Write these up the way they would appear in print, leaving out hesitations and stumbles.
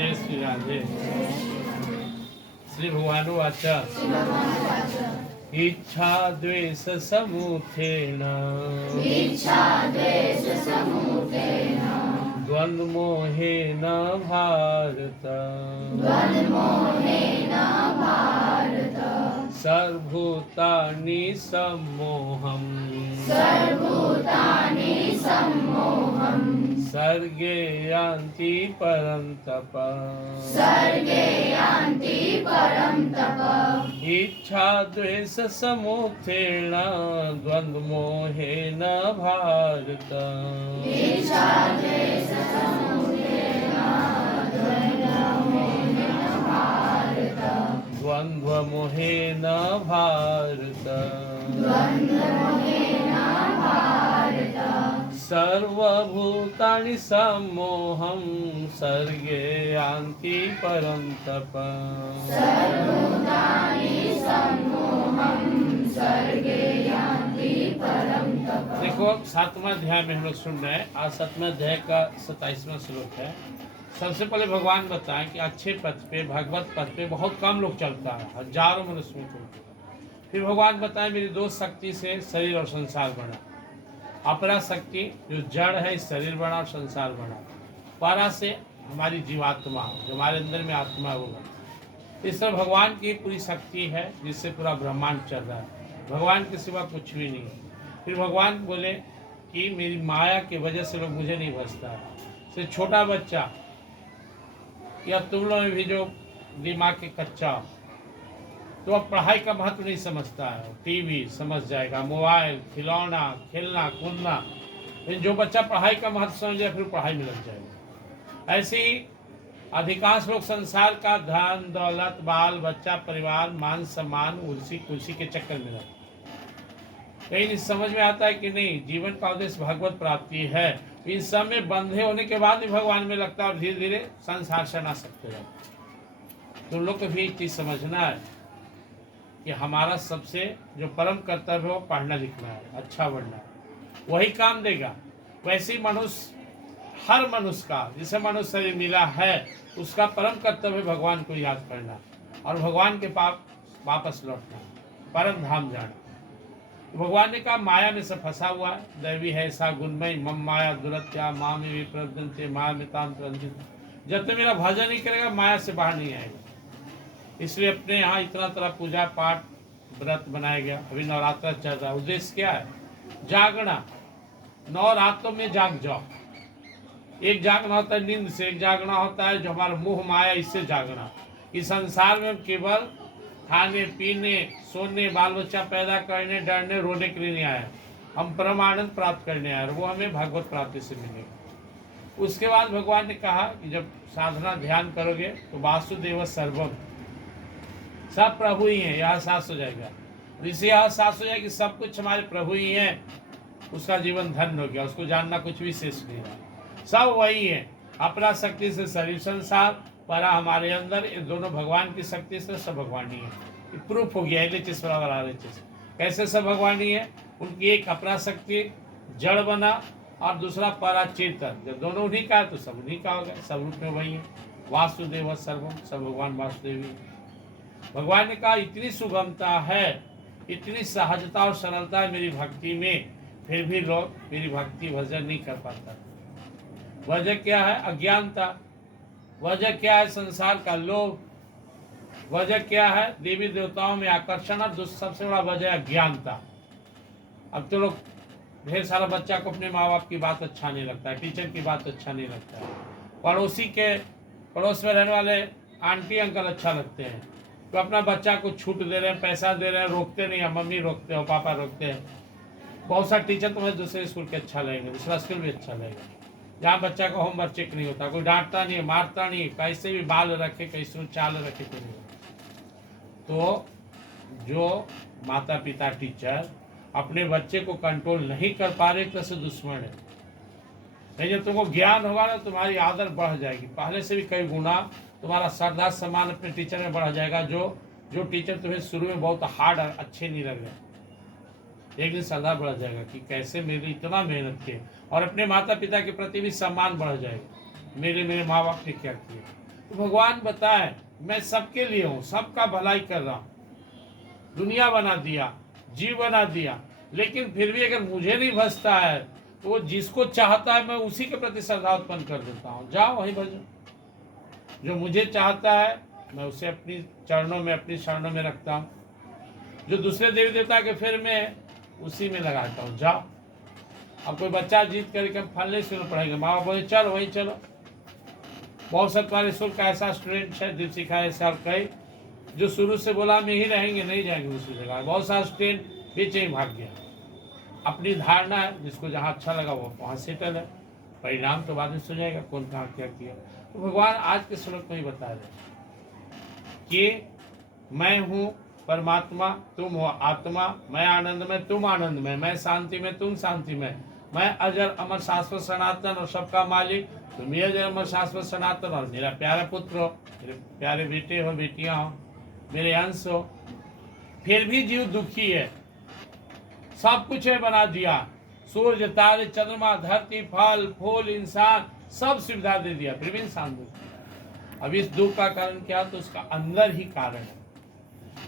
जय श्री राधे। श्री भगवानुवाच इच्छा द्वेष समुत्थेन द्वन्द्वमोहेन भारत सर्वभूतानि सम्मोहम् सर्गे यान्ति परन्तप इच्छा द्वेष समुत्थेन द्वन्द्वमोहेन भारत द्वन्द्वमोहेन भारत सर्वभूतानि सम्मोहं सर्गे यान्ति परन्तप। देखो 7वां अध्याय में हम लोग सुन रहे हैं। आज 7वें अध्याय का 27वां श्लोक है। सबसे पहले भगवान बताएं कि अच्छे पथ पे, भगवत पथ पे बहुत कम लोग चलता है, हजारों मनुष्य में चलते हैं। फिर भगवान बताएं मेरी दो शक्ति से शरीर और संसार बना। अपरा शक्ति जो जड़ है शरीर बना और संसार बना। परा से हमारी जीवात्मा जो हमारे अंदर में आत्मा होगा। इस तरह भगवान की पूरी शक्ति है जिससे पूरा ब्रह्मांड चल रहा है। भगवान के सिवा कुछ भी नहीं है। फिर भगवान बोले कि मेरी माया की वजह से लोग मुझे नहीं भजता है। से छोटा बच्चा या तुम लोग में भी जो दिमाग के कच्चा, तो अब पढ़ाई का महत्व नहीं समझता है। टीवी समझ जाएगा, मोबाइल, खिलौना, खेलना कूदना। लेकिन जो बच्चा पढ़ाई का महत्व समझ जाए फिर पढ़ाई में लग जाएगा। ऐसे ही अधिकांश लोग संसार का धन दौलत, बाल बच्चा, परिवार, मान सम्मान, उर्सी कुर्सी के चक्कर में रहते। कहीं नहीं समझ में आता है कि नहीं जीवन का उद्देश्य भगवत प्राप्ति है। इन सब में बंधे होने के बाद भी भगवान में लगता है और धीरे धीरे संसार से ना सकते रहते। तुम लोग को भी एक चीज समझना है कि हमारा सबसे जो परम कर्तव्य है वो पढ़ना लिखना है, अच्छा बढ़ना है, वही काम देगा। वैसे ही मनुष्य, हर मनुष्य का जिसे मनुष्य शरीर मिला है उसका परम कर्तव्य भगवान को याद करना और भगवान के पास वापस लौटना, परम धाम जाना। भगवान ने कहा माया में से फंसा हुआ है, दैवी है ऐसा गुणमय, मम माया दुरत्या माँ में विप्रदंते माया में तांत्रित। जब तक मेरा भजन नहीं करेगा माया से बाहर नहीं आएगा। इसलिए अपने यहाँ इतना तरह पूजा पाठ व्रत बनाया गया। अभी नवरात्र चल रहा है। उद्देश्य क्या है? जागना। 9 रातों में जाग जाओ। एक जागना होता है नींद से, एक जागना होता है जो हमारा मोह माया, इससे जागना। इस संसार में हम केवल खाने पीने, सोने, बाल बच्चा पैदा करने, डरने, रोने के लिए नहीं आए। हम परम आनंद प्राप्त करने आए और वो हमें भगवत प्राप्ति से मिलेगा। उसके बाद भगवान ने कहा कि जब साधना ध्यान करोगे तो वासुदेव सर्वम, सब प्रभु ही हैं, यह एहसास हो जाएगा। जिससे यह एहसास हो जाएगा कि सब कुछ हमारे प्रभु ही हैं, उसका जीवन धन्य हो गया। उसको जानना कुछ भी शेष नहीं रहा, सब वही है। अपना शक्ति से शरीर संसार, परा हमारे अंदर, ये दोनों भगवान की शक्ति से सब भगवानी है। प्रूफ हो गया LHS बराबर RHS। कैसे सब भगवानी है? उनकी एक अपरा शक्ति जड़ बना और दूसरा परा चेतन। जब दोनों उन्हीं का है तो सब उन्हीं का हो गया। सब रूप में वही है। वासुदेव सर्वम, सब भगवान वासुदेव ही। भगवान ने कहा इतनी सुगमता है, इतनी सहजता और सरलता है मेरी भक्ति में, फिर भी लोग मेरी भक्ति भजन नहीं कर पाता। वजह क्या है? अज्ञानता। वजह क्या है? संसार का लोभ। वजह क्या है? देवी देवताओं में आकर्षण। और सबसे बड़ा वजह है अज्ञानता। अब तो लोग ढेर सारा बच्चा को अपने माँ बाप की बात अच्छा नहीं लगता है, टीचर की बात अच्छा नहीं लगता है, पड़ोसी के, पड़ोस में रहने वाले आंटी अंकल अच्छा लगते हैं। तो अपना बच्चा को छूट दे रहे हैं, पैसा दे रहे हैं, रोकते नहीं हैं। मम्मी रोकते हो, पापा रोकते हैं। बहुत सारे टीचर तुम्हें दूसरे स्कूल के अच्छा लगेंगे, दूसरा स्कूल भी अच्छा लगेगा, जहाँ बच्चा का होमवर्क चेक नहीं होता, कोई डांटता नहीं, मारता नहीं, कैसे भी बाल रखे, कैसे चाल रखे, कोई नहीं। तो जो माता पिता टीचर अपने बच्चे को कंट्रोल नहीं कर पा रहे, तो दुश्मन है। नहीं, जब तुमको ज्ञान होगा ना तुम्हारी आदर बढ़ जाएगी, पहले से भी कई गुना तुम्हारा श्रद्धा सम्मान अपने टीचर में बढ़ जाएगा। जो टीचर तुम्हें शुरू में बहुत हार्ड अच्छे नहीं लग रहे, एक दिन श्रद्धा बढ़ जाएगा कि कैसे मेरे इतना मेहनत किए, और अपने माता पिता के प्रति भी सम्मान बढ़ जाएगा। मेरे माँ बाप ने क्या किया। तो भगवान बताए मैं सबके लिए हूँ, सबका भलाई कर रहा हूँ, दुनिया बना दिया, जीव बना दिया, लेकिन फिर भी अगर मुझे नहीं भजता है तो वो जिसको चाहता है मैं उसी के प्रति श्रद्धा उत्पन्न कर देता हूँ, जाओ वही भजो। जो मुझे चाहता है मैं उसे अपनी चरणों में, अपनी शरणों में रखता हूँ। जो दूसरे देवी देवता के फिर मैं उसी में लगाता हूँ, जाओ। अब कोई बच्चा जीत करके हम फलने से पढ़ेंगे, माँ बाप बोले चलो वहीं चलो। बहुत सा तुम्हारे स्कूल का ऐसा स्टूडेंट है दीपशिखा ऐसा और कई जो शुरू से बोला हम यहीं रहेंगे, नहीं जाएंगे उसी जगह। बहुत सारा स्टूडेंट बीच ही भाग गया। अपनी धारणा है, जिसको जहाँ अच्छा लगा वो वहाँ सेटल है, परिणाम तो बाद में सुन जाएगा कौन कहाँ क्या किया। तो भगवान आज के श्लोक में ही बता रहे कि मैं हूँ परमात्मा, तुम हो आत्मा, मैं आनंद में तुम आनंद में, मैं शांति में तुम शांति में, मैं अजर अमर शाश्वत सनातन और सबका मालिक, तुम ही अजर अमर शाश्वत सनातन और मेरा प्यारा पुत्र हो, मेरे प्यारे बेटे हो, बेटियां हो, मेरे अंश हो। फिर भी जीव दुखी है, सब कुछ है बना दिया, सूर्य तारे चंद्रमा धरती फल फूल इंसान सब सुविधा दे दिया, फिर भी इंसान दुखी। अब इस दुख का कारण क्या, तो उसका अंदर ही कारण है।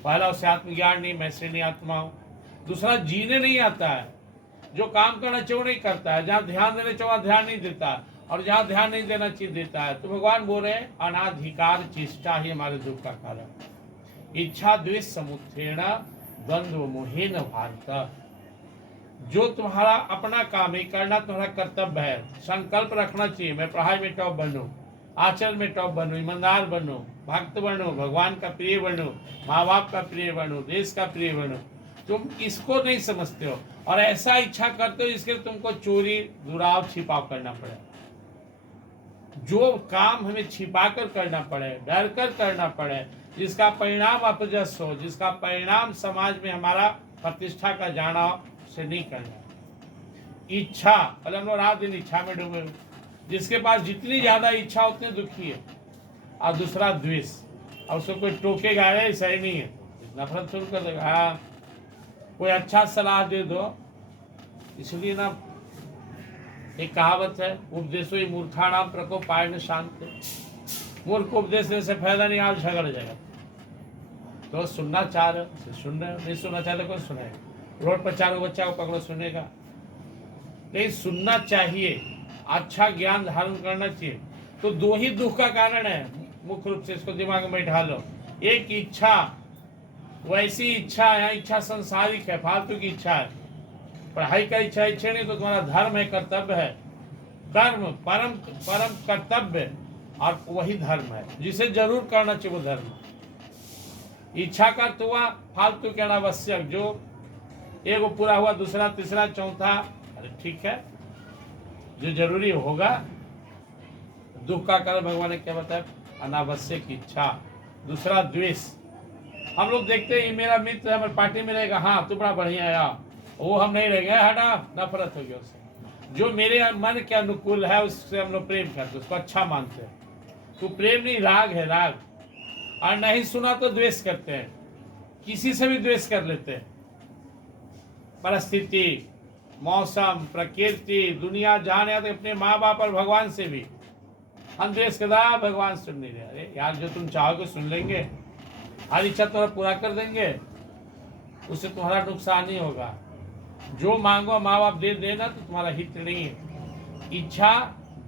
पहला उसे आत्मज्ञान नहीं, मैं श्रेणी आत्मा हूँ। दूसरा जीने नहीं आता है, जो काम करना चाहिए नहीं करता है, जहाँ ध्यान देना चाहिए वहाँ ध्यान नहीं देता, और जहाँ ध्यान नहीं देना चाहिए देता है। तो भगवान बोल रहे हैं अनाधिकार चेष्टा ही हमारे दुख का कारण। इच्छा द्वेष समुत्थेन द्वंद्व मोहेन भारत। जो तुम्हारा अपना काम है करना तुम्हारा कर्तव्य है, संकल्प रखना चाहिए मैं पढ़ाई में टॉप बनूं, आचरण में टॉप बनूं, ईमानदार बनूं, भक्त बनूं, भगवान का प्रिय बनूं, माँ बाप का प्रिय बनूं, देश का प्रिय बनूं। तुम इसको नहीं समझते हो और ऐसा इच्छा करते हो जिसके लिए तुमको चोरी दुराव छिपाव करना पड़े। जो काम हमें छिपा कर करना पड़े, डर कर करना पड़े, जिसका परिणाम अपजस हो, जिसका परिणाम समाज में हमारा प्रतिष्ठा का जाना से नहीं करना। इच्छा पहले हम लोग रात दिन इच्छा में डूबे, जिसके पास जितनी ज्यादा इच्छा उतने दुखी है। और दूसरा द्वेष, और उसको कोई टोकेगा है सही नहीं है, नफरत शुरू कर देगा। हाँ, कोई अच्छा सलाह दे दो, इसलिए ना एक कहावत है उपदेशो ही मूर्खाणाम प्रकोपायन शांत। मूर्ख को उपदेश देने से फायदा नहीं, आज झगड़ जाएगा। तो सुनना चाह रहे सुन रहे, नहीं सुनना चाहते कौन सुनेगा। रोड पर चारों बच्चा को पकड़ो सुनेगा, नहीं सुनना चाहिए, अच्छा ज्ञान धारण करना चाहिए। तो दो ही दुख का कारण है मुख्य रूप से, इसको दिमाग में बैठा लो। एक इच्छा, वैसी इच्छा है, इच्छा संसारिक है, फालतू की इच्छा है। पढ़ाई का इच्छा नहीं तो तुम्हारा धर्म है, कर्तव्य है। कर्म परम परम कर्तव्य और वही धर्म है, जिसे जरूर करना चाहिए वो धर्म। इच्छा का तो हुआ फालतू के अनावश्यक, जो एक पूरा हुआ दूसरा तीसरा चौथा, अरे ठीक है जो जरूरी होगा। दुख का कारण भगवान ने क्या बताया, अनावश्यक इच्छा। दूसरा द्वेष, हम लोग देखते हैं मेरा मित्र है, हमारे पार्टी में रहेगा, हाँ तू बड़ा बढ़िया है, वो हम नहीं रहेंगे, हटा, नफरत हो गया उससे। जो मेरे मन के अनुकूल है उससे हम लोग प्रेम करते, उसको अच्छा मानते हैं। तो प्रेम नहीं, राग है, राग। और नहीं सुना तो द्वेष करते हैं, किसी से भी द्वेष कर लेते हैं। परिस्थिति, मौसम, प्रकृति, दुनिया जाने तो अपने माँ बाप और भगवान से भी हम द्वेष कर रहा, भगवान सुन नहीं रहे। अरे यार जो तुम चाहोगे सुन लेंगे, हर इच्छा तुम्हारा पूरा कर देंगे, उससे तुम्हारा नुकसान ही होगा। जो मांगो माँ बाप दे देना तो तुम्हारा हित नहीं है। इच्छा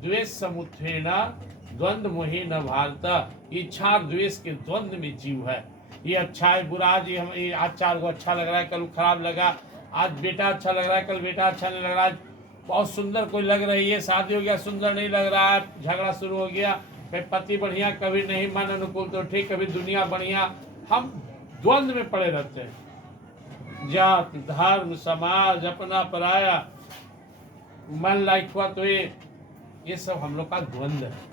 द्वेष समुत्थेन द्वंद्व मोहेन भारत। इच्छा और द्वेष के द्वंद्व में जीव है। ये अच्छा है बुरा, आज चार को अच्छा लग रहा है, कल खराब लगा, आज बेटा अच्छा लग रहा है, कल बेटा अच्छा नहीं लग रहा है, बहुत सुंदर कोई लग रही है, शादी हो गया सुंदर नहीं लग रहा है, झगड़ा शुरू हो गया, कभी पति बढ़िया कभी नहीं, मन अनुकूल तो ठीक, कभी दुनिया बढ़िया। हम द्वंद्व में पड़े रहते हैं, जात धर्म समाज अपना पराया, मन लायक हुआ तो ये सब हम लोग का द्वंद्व है।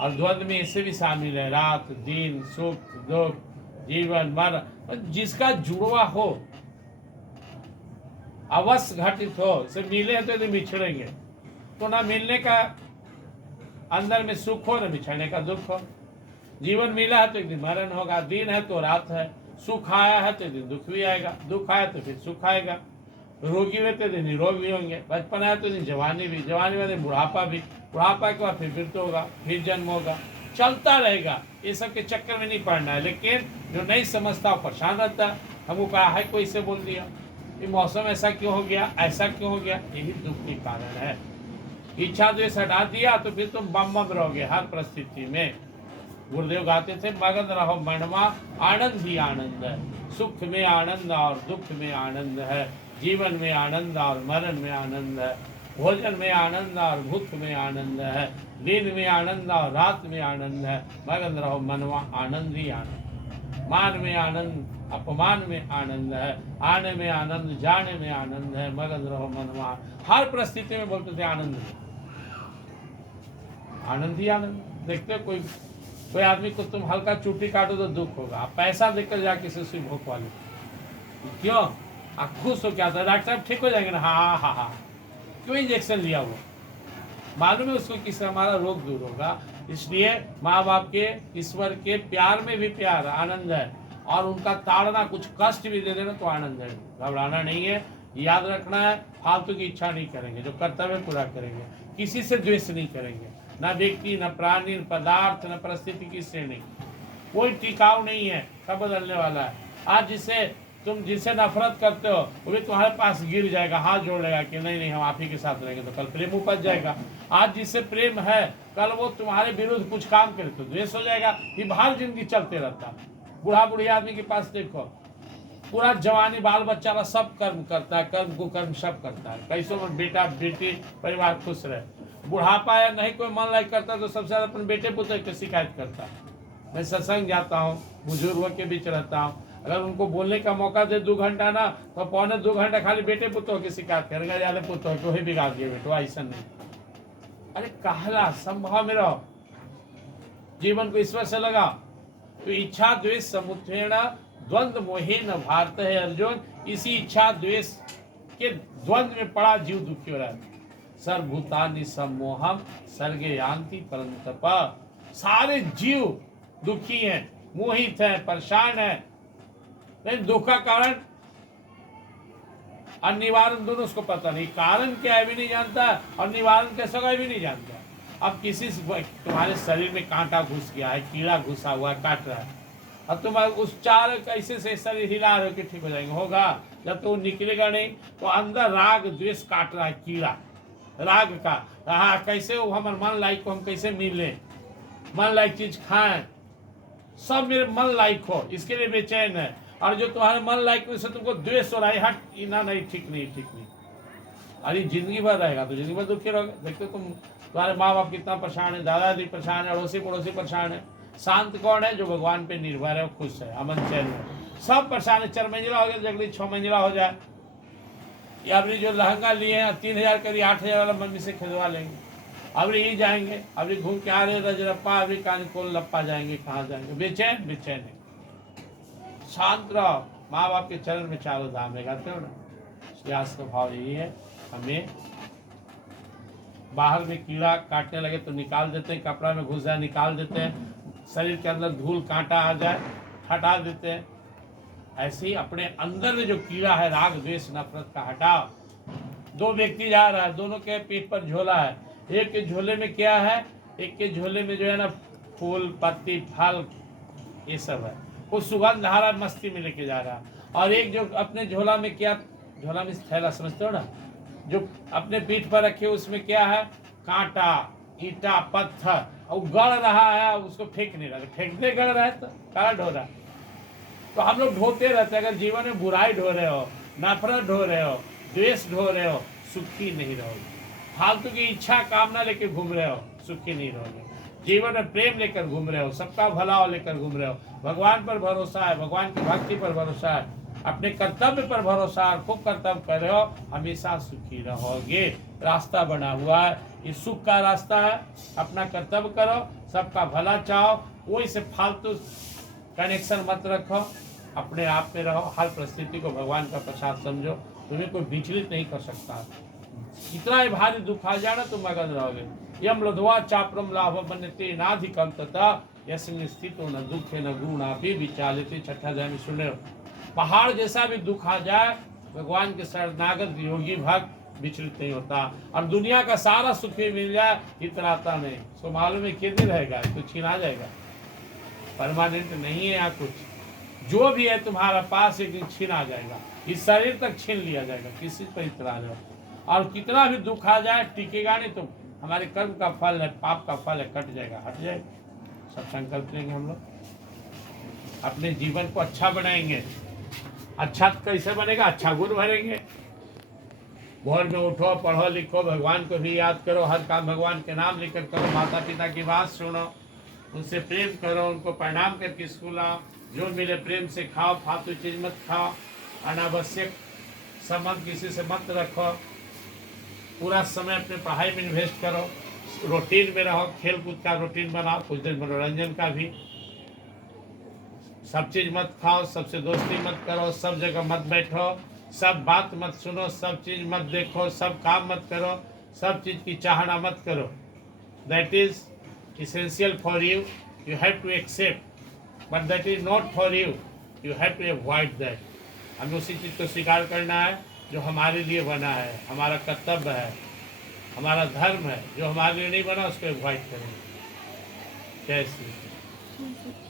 और द्वंद्व में ऐसे भी शामिल है रात दिन, सुख दुख, जीवन मरण। जिसका जुड़वा हो, अवश्य घटित हो, से मिले हैं तो यदि बिछड़ेंगे तो ना मिलने का अंदर में सुख हो, ना बिछड़ने का दुख हो। जीवन मिला है तो एक दिन मरण होगा, दिन है तो रात है, सुख आया है तो एक दिन दुख भी आएगा, दुख आया तो फिर सुख आएगा। रोगी हुए तो दिन निरोग भी होंगे, बचपन आया तो दिन जवानी भी, जवानी में दिन बुढ़ापा भी, बुढ़ापा के बाद फिर मृत्यु होगा, फिर जन्म होगा, चलता रहेगा, ये सब के चक्कर में नहीं पड़ना है। लेकिन जो नहीं समझता वो परेशान रहता है, हमको कहा है कोई से बोल दिया, ये मौसम ऐसा क्यों हो गया, ऐसा क्यों हो गया, यही दुख के कारण है। इच्छा द्वेष हटा दिया तो फिर तुम बम बम रहोगे हर परिस्थिति में। गुरुदेव गाते थे, मगन रहो मनवा आनंद ही आनंद है, सुख में आनंद और दुख में आनंद है, जीवन में आनंद और मरण में आनंद है, भोजन में आनंद और भूख में आनंद है, दिन में आनंद और रात में आनंद है। मगन रहो मनवा आनंद ही आनंद, मान में आनंद अपमान में आनंद है, आने में आनंद जाने में आनंद है। मगन रहो मनवा, हर परिस्थिति में बोलते थे आनंद में, आनंद ही आनंद। देखते हो कोई आदमी को तुम हल्का चूटी काटो तो दुख होगा, आप पैसा देकर जाके सुई भोग वाले, क्यों आप खुश हो, क्या था डॉक्टर साहब ठीक हो जाएंगे ना, हाँ हाँ हाँ, क्यों इंजेक्शन लिया हुआ, मालूम है उसको किस हमारा रोग दूर होगा। इसलिए माँ बाप के, ईश्वर के प्यार में भी प्यार आनंद है, और उनका ताड़ना कुछ कष्ट भी दे देना तो आनंद है। घबराना नहीं है, याद रखना है, फालतू की इच्छा नहीं करेंगे, जो कर्तव्य पूरा करेंगे, किसी से द्वेष नहीं करेंगे, न व्यक्ति न प्राणी न पदार्थ न परिस्थिति किससे नहीं, कोई टिकाऊ नहीं है, सब बदलने वाला है। आज जिससे नफरत करते हो वो भी तुम्हारे पास गिर जाएगा, हाथ जोड़ लेगा कि नहीं नहीं हम आप ही के साथ रहेंगे, तो कल प्रेम उपज जाएगा। आज जिससे प्रेम है कल वो तुम्हारे विरुद्ध कुछ काम करे तो द्वेष हो जाएगा। ये बाहर जिंदगी चलते रहता। बूढ़ा बुढ़ी आदमी के पास देखो, पूरा जवानी बाल बच्चा का सब कर्म करता है, कर्म कुकर्म सब करता है, कैसो में बेटा बेटी परिवार खुश रहे। बुढ़ापा या नहीं कोई मन लाइक करता तो सबसे ज्यादा अपने बेटे पुत्र की शिकायत करता है। मैं सत्संग जाता हूँ, बुजुर्गों के बीच रहता हूँ, अगर उनको बोलने का मौका दे 2 घंटा ना, तो 2 घंटा खाली बेटे पुत्रों की शिकायत करेंगे, याद पुत्र को ही बिगाड़ दिए बेटो, ऐसा नहीं। अरे कहला संभाव में रहो, जीवन को ईश्वर से लगा। तो इच्छा द्वेष समुत्थेन द्वंद्व मोहे न भारत है अर्जुन, इसी इच्छा द्वेष के द्वंद्व में पड़ा जीव दुखी हो रहा है। सर्वभूतानि सम्मोहम सर्गे यान्ति परन्तप, सारे जीव दुखी हैं, मोहित हैं, परेशान हैं। लेकिन दुख का कारण और निवारण दोनों उसको पता नहीं, कारण क्या है भी नहीं जानता, और निवारण कैसा है भी नहीं जानता। अब किसी से तुम्हारे शरीर में कांटा घुस गया है, कीड़ा घुसा हुआ है, काट रहा है, अब तुम उस चार कैसे से शरीर हिला रहे हो कि ठीक हो जाएंगे, होगा जब तो निकलेगा नहीं। तो अंदर राग द्वेष काट रहा है, कीड़ा राग का, हाँ कैसे वो हमारे मन लायक को हम कैसे मिले, मन लायक चीज खाएं, सब मेरे मन लायक हो, इसके लिए बेचैन है। और जो तुम्हारे मन लायक से तुमको द्वेष हो रहा है, हट इना नहीं, ठीक नहीं, ठीक नहीं, अरे जिंदगी भर रहेगा तो जिंदगी भर दुखी रहोगे। देखते तुम तुम्हारे माँ बाप कितना परेशान है, दादा दादी परेशान है, अड़ोसी पड़ोसी परेशान है। शांत कौन है? जो भगवान पे निर्भर है, खुश है, अमन चैन है। सब परेशान है, 4 मंजिला हो गया, जल्दी 6 मंजिला हो जाए। या अपनी जो लहंगा लिए हैं 3000 करी 8000 वाला मम्मी से खरीदवा लेंगे, अब यही जाएंगे, अभी घूम के आ रहे रजरप्पा, अभी कानकोल लप्पा जाएंगे, कहाँ जाएंगे, बेचैन बेचैन है। शांत रहो, माँ बाप के चरण में चारों धाम है, गाते हो ना। प्रयास का भाव यही है, हमें बाहर में कीड़ा काटने लगे तो निकाल देते हैं, कपड़ा में घुस जाए निकाल देते हैं, शरीर के अंदर धूल कांटा आ जाए हटा देते हैं। ऐसे ही अपने अंदर में जो कीड़ा है राग द्वेष नफरत का हटाओ। 2 व्यक्ति जा रहा है, दोनों के पीठ पर झोला है, एक के झोले में क्या है, एक के झोले में जो है ना फूल पत्ती फल ये सब है, वो सुगंध धारा मस्ती में लेके जा रहा है। और एक जो अपने झोला में क्या, झोला में थैला समझते हो ना, जो अपने पीठ पर रखे उसमें क्या है, कांटा ईटा पत्थर, और गड़ रहा है, उसको फेंक नहीं रहा, फेंकने गड़ रहा है तो कहाँ ढो रहा है। तो हम लोग ढोते रहते हैं। अगर जीवन में बुराई ढो रहे हो, नफरत ढो रहे हो, द्वेष ढो रहे हो, सुखी नहीं रहोगे। फालतू की इच्छा कामना लेकर घूम रहे हो, सुखी नहीं रहोगे। जीवन में प्रेम लेकर घूम रहे हो, सबका भला लेकर घूम रहे हो, भगवान पर भरोसा है, भगवान की भक्ति पर भरोसा है, अपने कर्तव्य पर भरोसा है, खूब कर्तव्य कर रहे हो, हमेशा सुखी रहोगे। रास्ता बना हुआ है, ये सुख का रास्ता है। अपना कर्तव्य करो, सबका भला चाहो, कोई से फालतू कनेक्शन मत रखो, अपने आप में रहो, हर परिस्थिति को भगवान का प्रसाद समझो, तुम्हें कोई विचलित नहीं कर सकता। कितना ही भारी दुख आ जाना तुम मगन रहोगे। यम लुध्वा चाप्रम लाभ बनते नाधिकम तथा यस्मिन् स्थितो न दुखे न गुणापि विचालिते। 6ठा अध्याय में सुने, पहाड़ जैसा भी दुख आ जाए, भगवान के शरणागत योगी भक्त विचलित नहीं होता, और दुनिया का सारा सुख भी मिल जाए इतराता नहीं। सो मालूम है कितने रहेगा, तो छीना जाएगा, परमानेंट नहीं है यहाँ कुछ। जो भी है तुम्हारा पास एक दिन छीन आ जाएगा, इस शरीर तक छीन लिया जाएगा, किसी पर इतरा जाओ। और कितना भी दुख आ जाए टिकेगा नहीं, तो हमारे कर्म का फल है, पाप का फल है, कट जाएगा, हट जाएगा। सब संकल्प लेंगे हम लोग, अपने जीवन को अच्छा बनाएंगे। अच्छा कैसे बनेगा? अच्छा गुण भरेंगे। भोर में उठो, पढ़ो लिखो, भगवान को भी याद करो, हर काम भगवान के नाम लेकर करो, माता पिता की बात सुनो, उनसे प्रेम करो, उनको प्रणाम करके स्कूल आओ, जो मिले प्रेम से खाओ, फालतू चीज मत खाओ, अनावश्यक संबंध किसी से मत रखो, पूरा समय अपने पढ़ाई में इन्वेस्ट करो, रूटीन में रहो, खेल कूद का रूटीन बनाओ, कुछ दिन मनोरंजन का भी। सब चीज मत खाओ, सबसे दोस्ती मत करो, सब जगह मत बैठो, सब बात मत सुनो, सब चीज मत देखो, सब काम मत करो, सब चीज की चाहना मत करो। That is essential for you, you have to accept, but that is not for you, you have to avoid that. हमें उसी चीज को स्वीकार करना है जो हमारे लिए बना है, हमारा कर्तव्य है, हमारा धर्म है। जो हमारे लिए नहीं बना उसको अवॉइड करेंगे। जय श्री कृष्ण।